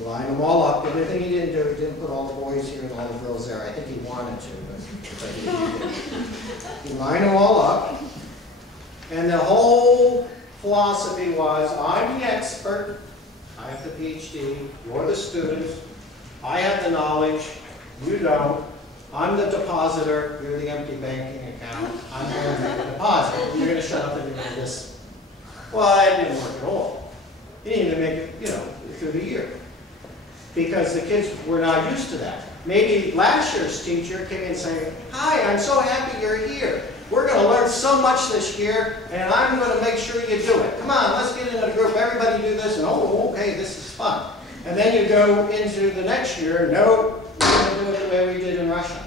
You line them all up. The only thing he didn't do, he didn't put all the boys here and all the girls there. I think he wanted to, but he didn't. You line them all up, and the whole philosophy was, I'm the expert, I have the PhD, you're the student, I have the knowledge, you don't. I'm the depositor, you're the empty banking account, I'm going to make a deposit. You're going to shut up and you're going to listen. Well, that didn't work at all. You didn't even make it, you know, through the year. Because the kids were not used to that. Maybe last year's teacher came in saying, hi, I'm so happy you're here. We're going to learn so much this year, and I'm going to make sure you do it. Come on, let's get in a group. Everybody do this, and oh, okay, this is fun. And then you go into the next year, no, we're going to do it the way we did in Russia.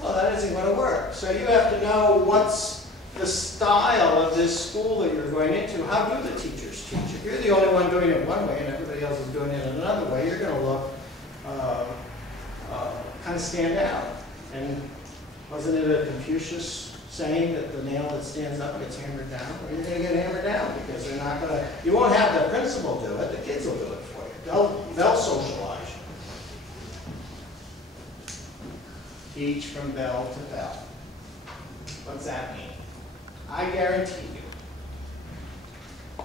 Well, that isn't going to work. So you have to know what's the style of this school that you're going into. How do the teachers teach? If you're the only one doing it one way and everybody else is doing it another way, you're going to look kind of stand out. And wasn't it a Confucius saying that the nail that stands up gets hammered down? Well, you're going to get hammered down because they're not going to, you won't have the principal do it, the kids will do it for you. They'll socialize you. Teach from bell to bell. What's that mean? I guarantee you,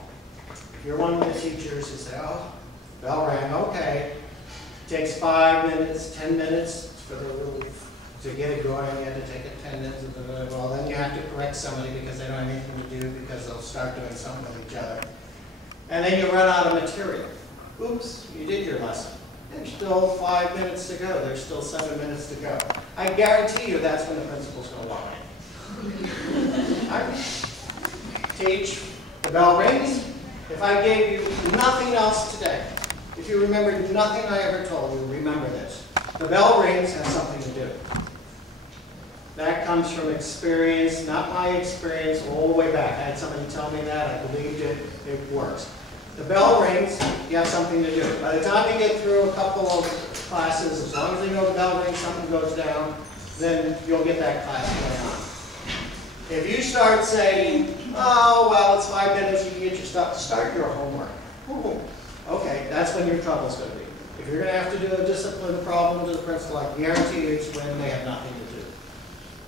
if you're one of the teachers who say, oh, bell rang, okay. It takes 5 minutes, 10 minutes for the little, to get it going, you have to take attendance, well, then you have to correct somebody because they don't have anything to do because they'll start doing something with each other. And then you run out of material. Oops, you did your lesson. There's still 5 minutes to go. There's still 7 minutes to go. I guarantee you that's when the principal's going to walk in. I teach, the bell rings. If I gave you nothing else today, if you remembered nothing I ever told you, remember this. The bell rings has something to do. That comes from experience, not my experience, all the way back. I had somebody tell me that. I believed it. It works. The bell rings, you have something to do. By the time you get through a couple of classes, as long as you know the bell rings, something goes down, then you'll get that class going on. If you start saying, oh, well, it's 5 minutes, you can get your stuff, start your homework. Ooh, okay, that's when your trouble's going to be. If you're going to have to do a discipline problem to the principal, I guarantee you it's when they have nothing to do.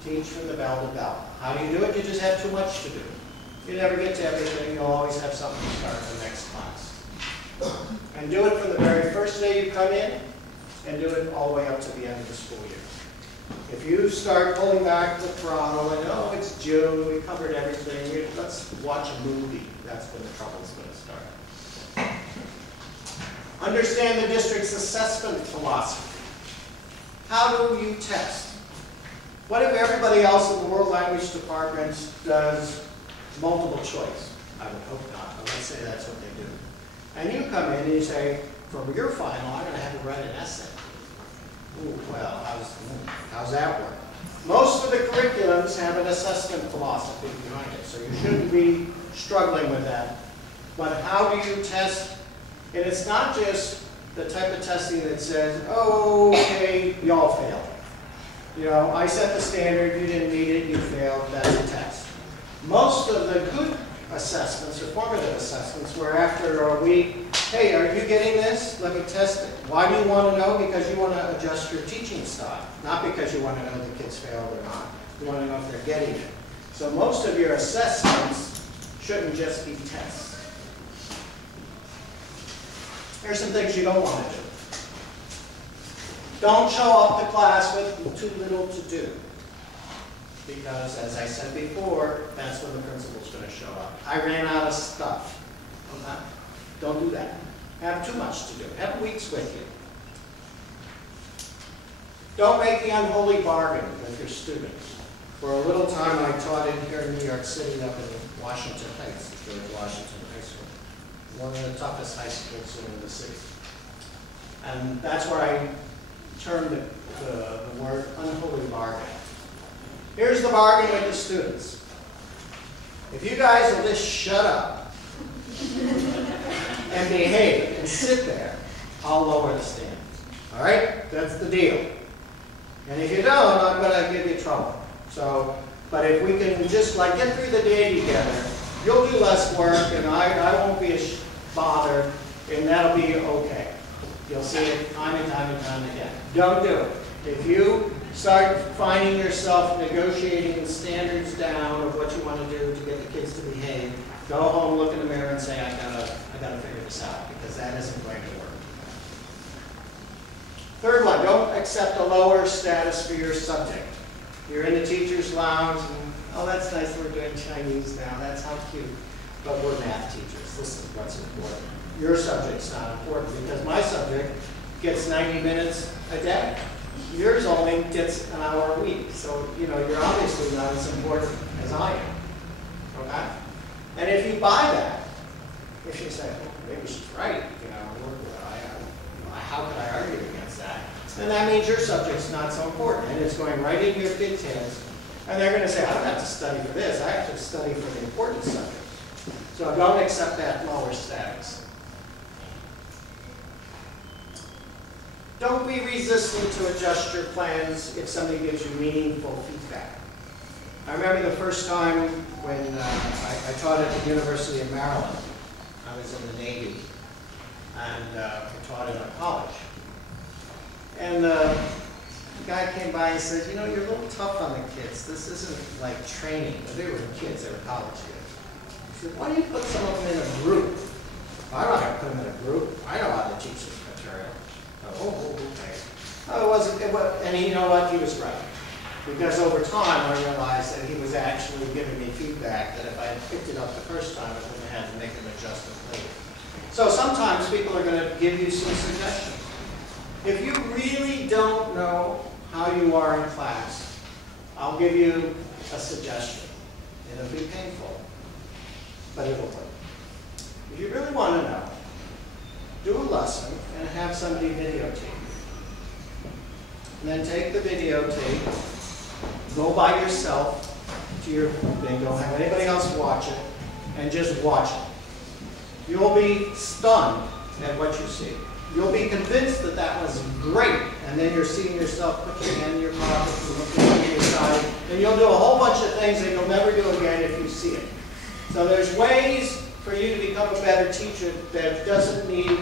Teach from the bell to bell. How do you do it? You just have too much to do. You never get to everything. You'll always have something to start the next class. And do it from the very first day you come in, and do it all the way up to the end of the school year. If you start pulling back the throttle and, oh, it's June, we covered everything, let's watch a movie, that's when the trouble's going to start. Understand the district's assessment philosophy. How do you test? What if everybody else in the World Language Department does multiple choice? I would hope not, but let's say that's what they do. And you come in and you say, for your final, I'm going to have you write an essay. Ooh, well, how's that work? Most of the curriculums have an assessment philosophy behind it, so you shouldn't be struggling with that. But how do you test? And it's not just the type of testing that says, oh, okay, y'all failed. You know, I set the standard, you didn't meet it, you failed, that's a test. Most of the good assessments or formative assessments were after a week, hey, are you getting this? Let me test it. Why do you want to know? Because you want to adjust your teaching style, not because you want to know the kids failed or not. You want to know if they're getting it. So most of your assessments shouldn't just be tests. Here's some things you don't want to do. Don't show up to class with too little to do. Because, as I said before, that's when the principal's going to show up. I ran out of stuff. Okay? Don't do that. Have too much to do. Have weeks with you. Don't make the unholy bargain with your students. For a little time, I taught in here in New York City up in Washington Heights, George Washington High School. One of the toughest high schools in the city. And that's where I termed the word unholy bargain. Here's the bargain with the students. If you guys will just shut up and behave and sit there, I'll lower the standards. All right? That's the deal. And if you don't, I'm going to give you trouble. So, but if we can just like get through the day together, you'll do less work and I won't be bothered and that'll be okay. You'll see it time and time and time again. Don't do it. If you start finding yourself negotiating the standards down of what you want to do to get the kids to behave, go home, look in the mirror and say, I gotta figure this out, because that isn't going to work. Third one, don't accept a lower status for your subject. You're in the teacher's lounge, and, oh, that's nice, we're doing Chinese now, that's how cute. But we're math teachers, this is what's important. Your subject's not important, because my subject gets 90 minutes a day. Yours only gets an hour a week, so you're obviously not as important as I am. Okay? And if you buy that, if you say, well, maybe she's right, how could I argue against that? Then that means your subject's not so important, and it's going right into your kids' heads, and they're going to say, I don't have to study for this, I have to study for the important subject. So don't accept that lower status. Don't be resistant to adjust your plans if somebody gives you meaningful feedback. I remember the first time when I taught at the University of Maryland. I was in the Navy, and I taught in a college. And the guy came by and said, you're a little tough on the kids. This isn't like training. They were kids, they were college kids. He said, why don't you put some of them in a group? I don't have to put them in a group. I know how to teach this material. Okay. And you know what? He was right. Because over time, I realized that he was actually giving me feedback that if I had picked it up the first time, I wouldn't have had to make an adjustment later. So sometimes people are going to give you some suggestions. If you really don't know how you are in class, I'll give you a suggestion. It'll be painful, but it'll work. If you really want to know, do a lesson and have somebody videotape you. And then take the videotape, go by yourself to your thing, don't have anybody else watch it, and just watch it. You'll be stunned at what you see. You'll be convinced that that was great, and then you're seeing yourself put your hand in your pocket, looking on your side, and you'll do a whole bunch of things that you'll never do again if you see it. So there's ways for you to become a better teacher that doesn't need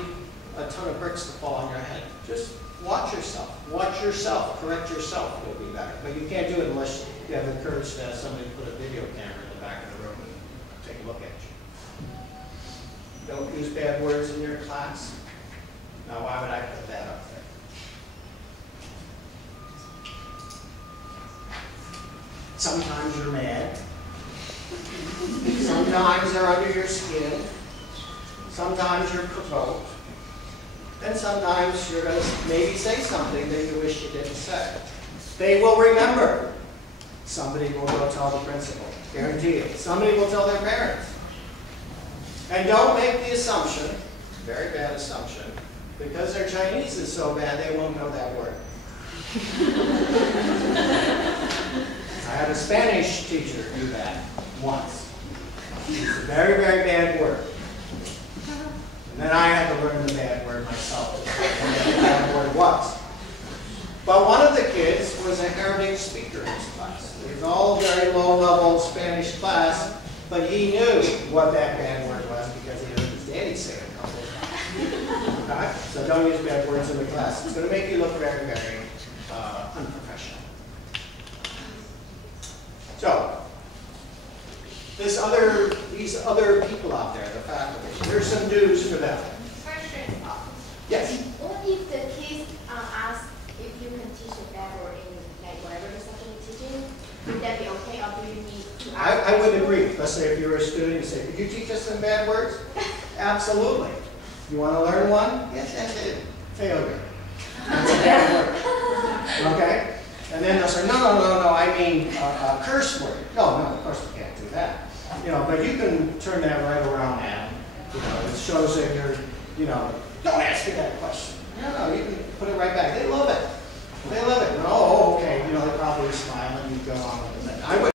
a ton of bricks to fall on your head. Just watch yourself. Watch yourself. Correct yourself. It'll be better. But you can't do it unless you have the courage to have somebody put a video camera in the back of the room and take a look at you. Don't use bad words in your class. Now, why would I put that up there? Sometimes you're mad. Sometimes they're under your skin. Sometimes you're provoked. And sometimes you're going to maybe say something that you wish you didn't say. They will remember. Somebody will go tell the principal. Guarantee it. Somebody will tell their parents. And don't make the assumption, very bad assumption, because their Chinese is so bad they won't know that word. I had a Spanish teacher do that once. It's a very, very bad word. And then I had to learn the bad word myself, what the bad word was. But one of the kids was a heritage speaker in his class. It was all very low-level Spanish class, but he knew what that bad word was because he heard his daddy say it a couple of times. Okay? So don't use bad words in the class. It's going to make you look very, very unprofessional. So, these other people out there, the faculty, there's some dues for them. Question. Yes? What if the kids ask if you can teach a bad word in like whatever the subject you're teaching? Would that be okay, or do you need to ask? I would agree. Let's say if you were a student, you say, could you teach us some bad words? Absolutely. You want to learn one? Yes, yes. Failure. That's a bad word. Okay? And then they'll say, no, I mean a curse word. No, of course we can't do that. But you can turn that right around now. It shows that you're, don't ask me that question. No, you can put it right back. They love it. They love it. Oh, okay. They probably smile and you go on with it. I would